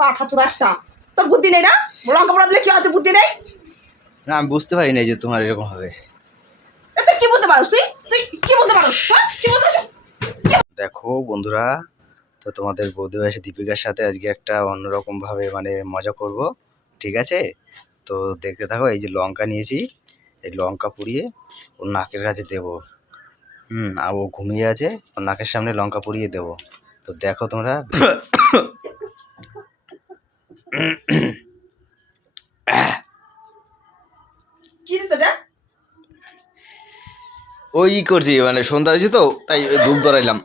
পাঠা তো একটা তোর বুদ্ধি নেই না? লঙ্কা পোড়া দিলে কি হয়? তোর বুদ্ধি নেই? না আমি বুঝতে পারি না যে তোমার এরকম হবে। তুই কি বুঝতে পারোস? তুই তুই কি বুঝতে পারোস? হ্যাঁ, কি বুঝতে পারোস? দেখো বন্ধুরা, তো তোমাদের বৌদি ভাই দীপিকার সাথে আজকে একটা অন্যরকম ভাবে মানে মজা করব, ঠিক আছে? তো দেখতে থাকো। এই যে লঙ্কা নিয়েছি, এই লঙ্কা পুড়িয়ে ওর নাকের কাছে দেবো। আর ও ঘুমিয়ে আছে, ওর নাকের সামনে লঙ্কা পুড়িয়ে দেবো। তো দেখো তোমরা। কি দিছ এটা? ওই করছি মানে সন্ধ্যা হয়েছে তো তাই ওই ধূপ ধরাইলাম।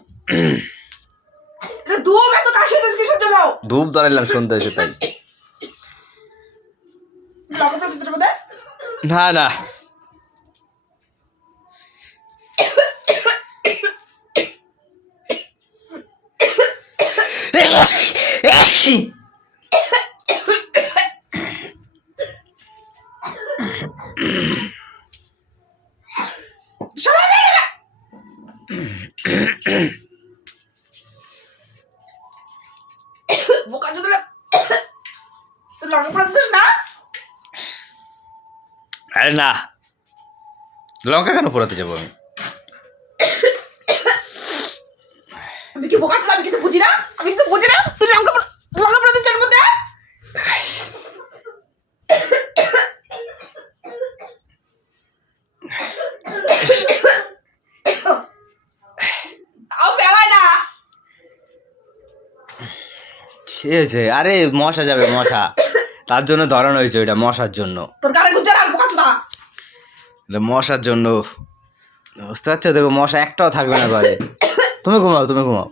এটা ধুম এত কাশি হইতেছে কিসের জন্য? ধূপ ধরাইলাম সন্ধ্যা হয়েছে তাই। লঙ্কা পোড়া দিছ এর মধ্যে? না না সবাই বেরোবে। বোকা চোদা তুই লঙ্কা পোড়া দিছিস না? আরে না, লঙ্কা কেন পোড়াতে যাবো আমি? আমি কি বোকা চোদা? আমি কিছু বুঝি না? আমি কিছু বুঝি না? তুই লঙ্কা পোড়া দিছিস এর মধ্যে? তাও বেলায় না। কি হয়েছে? আরে মশা যাবে, মশা, তার জন্য ধরানো হয়েছে ওইটা, মশার জন্য। তোর গাড়ি গুজ্জা রাখ বোকা চোদা। এটা মশার জন্য, বুঝতে পারছো? দেখো মশা একটাও থাকবে না ঘরে। তুমি ঘুমাও, তুমি ঘুমাও,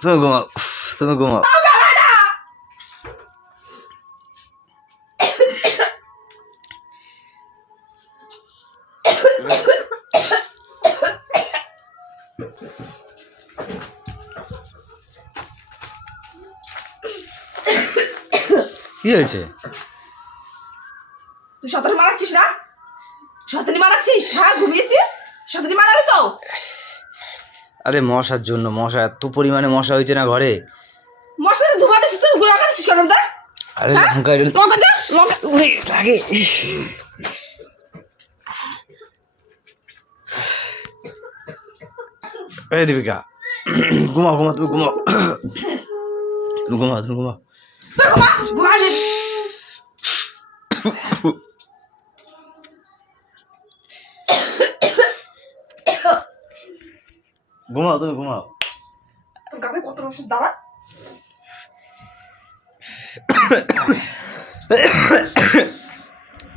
তুমি ঘুমাও, তুমি ঘুমাও। তাও বেলায় না। কি হয়েছে? তুই সাঁতারি মারাচ্ছিস না? সাঁতারি মারাচ্ছিস? হ্যাঁ, ঘুমিয়েছি। সাঁতারি মারালি তো? আরে মশার জন্য, মশা এত পরিমাণে মশা হয়েছে না ঘরে। মশারি ধোয়া দিছিস তুই? গুলা খাচ্ছিস কেন রে? আরে হ্যাঁ? লঙ্কা লঙ্কা যা, লঙ্কা উড়ে লাগে। এই দীপিকা, ঘুমাও ঘুমাও, তুমি ঘুমাও, তুমি ঘুমাও, তুমি ঘুমাও। তুই ঘুমা, ঘুমা নে। ঘুমাও, তুমি ঘুমাও। তোর গানে কত ওষুধ দাঁড়া।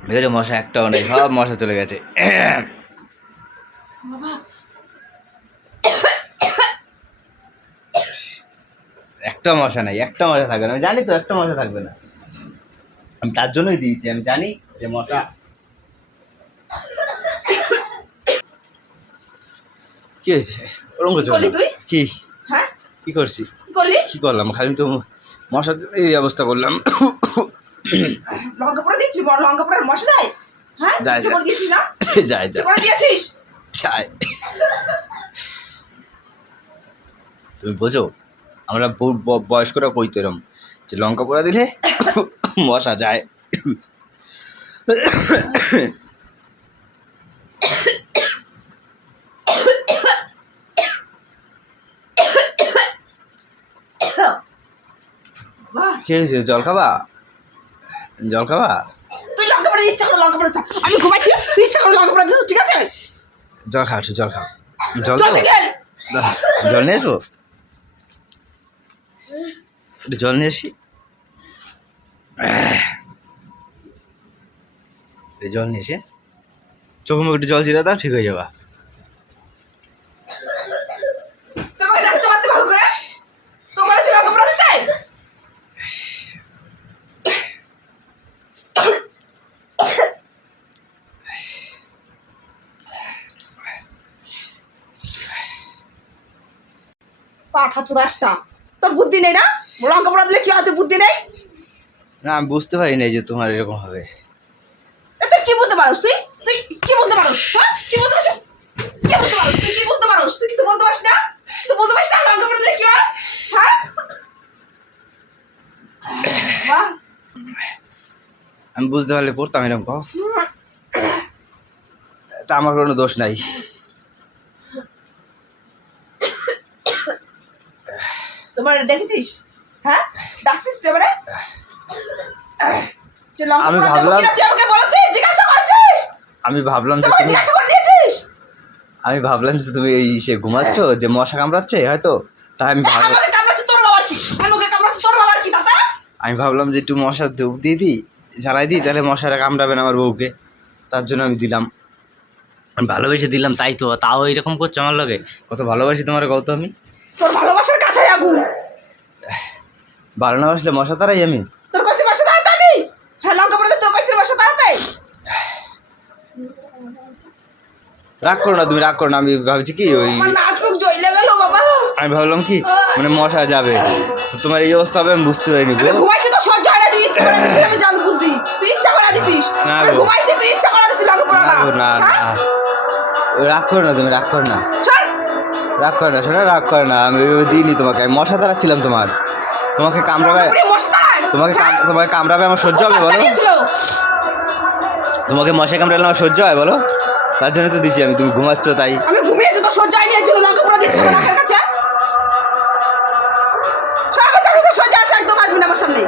দেখেছো মশা একটাও নেই, সব মশা চলে গেছে। বাবা, একটা মশা নাই, একটা মশা থাকবে না, আমি জানি তো একটা মশা থাকবে না। আমি তার জন্যই দিয়েছি, আমি জানি যে মশা। কি হয়েছে? ওরকম করছো করলি কেন? তুই? কি হ্যাঁ? কি করছি? কি করলি? কি করলাম? খালি তো মশা এই অবস্থা করলাম। লঙ্কা পোড়া দিয়েছিস? বড় লঙ্কা পোড়ার মশলাই? হ্যাঁ? যাই, ইচ্ছে করে দিয়েছিস না? যাই ইচ্ছে করে দিয়েছিস? যাই। তুমি বোঝো, আমরা বয়স্করা কইতো এরম যে লঙ্কা পোড়া দিলে মশা যায়। বাহ, কি হয়েছে? জল খাবা? জল খাবা? তুই লঙ্কা পোড়া ইচ্ছা করে লঙ্কা পোড়া দিচ্ছ। আমি ঘুমাচ্ছি, তুই ইচ্ছা করে লঙ্কা পোড়া দিচ্ছ, ঠিক আছে? জল খাও, একটু জল খাও। জল চল দাও, থেকে। জল নিয়ে আসবো, একটু জল নিয়ে আসি। জল নিয়ে এসে চোখ মুখে একটু জল জিরা দাও, ঠিক হয়ে যাবা। তোমাকে ডাকতে পারতে ভালো করে? তোমার কাছে লঙ্কা পোড়া দিতে? পাঠা চোদা একটা। তোর বুদ্ধি নেই না? লঙ্কা পোড়া দিলে কি হয়? তোর বুদ্ধি নেই? না আমি বুঝতে পারি না যে তোমার এরকম হবে। তুই কি বুঝতে পারোস? তুই তুই কি বুঝতে পারোস? হ্যাঁ, কি বুঝতে পারোস? কি বুঝতে পারোস? তুই কি বুঝতে পারোস? তুই কিছু বলতে পারছিস না? তুই বুঝতে পারছিস না লঙ্কা পোড়া দিলে কি হয়? হ্যাঁ? আমি বুঝতে পারলে পড়তাম এরকম কও। তা আমার কোনো দোষ নাই। তোমার ডেকেছিস? হ্যাঁ, ডাকছিস তুই এবারে? আমি ভাবলাম তুই আমাকে বলেছিস, জিজ্ঞাসা করেছিস? আমি ভাবলাম যে তোমাকে তুমি জিজ্ঞাসা করে নিয়েছিস? আমি ভাবলাম যে তুমি এই সে ঘুমাচ্ছ, যে মশা কামড়াচ্ছে হয়তো, তাই আমি আমাকে কামড়াচ্ছে তোর বাবার কি? আমাকে কামড়াচ্ছে তোর বাবার কি দাদা? আমি ভাবলাম যে একটু মশার ধূপ দিয়ে দিই, জ্বালাই দিই, তাহলে মশারা কামড়াবে না আমার বউকে। তার জন্য আমি দিলাম, আমি ভালোবেসে দিলাম, তাই তো তাও এরকম করছো আমার লগে। কত ভালোবাসি তোমার কত আমি। তোর ভালোবাসার কাথায় আগুন। ভালো না বাসলে মশা তারাই আমি। তোর কাছে বাসা দাঁড়াতে আমি? হ্যাঁ, লঙ্কা পড়ে তোর কাছে বাসা দাঁড়াতে? রাগ করো না তুমি, রাগ করো না। আমি ভাবছি কি ওই আমার নাটক জ্বলে গেল বাবা। আমি ভাবলাম কি মানে মশা যাবে, তো তোমার এই অবস্থা হবে আমি বুঝতে পারিনি আমি গো। ঘুমাইছি তো সহ্য হয় না, তুই ইচ্ছা করে দিছিস, আমি জানি বুঝদি। তুই ইচ্ছা করে দিছিস। না আমি গো। ঘুমাইছি, তুই ইচ্ছা করে দিছিস লঙ্কা না পোড়াটা। গো, না না, ওই রাগ করো না তুমি, রাগ করো না, চল। রাগ করো না, শোনো রাগ করো না। আমি ওইভাবে দিইনি তোমাকে, আমি মশা তারা ছিলাম তোমার। তোমাকে কামড়াবে, লঙ্কা পুড়িয়ে মশা দাঁড়ায়। তোমাকে কামড়াবে আমার সহ্য হবে বলো? দাঁড়িয়েছিল। তোমাকে মশা কামড়ালে আমার সহ্য হয় বলো? তার জন্য তো দিছি আমি, তুমি ঘুমাচ্ছ তাই। আমি ঘুমিয়েছি তো সহ্য হয়নি, এই জন্য লঙ্কা পোড়া দিচ্ছি আমার নাকের কাছে। সব সহ্য আসে, একদম আসবি না আমার সামনে।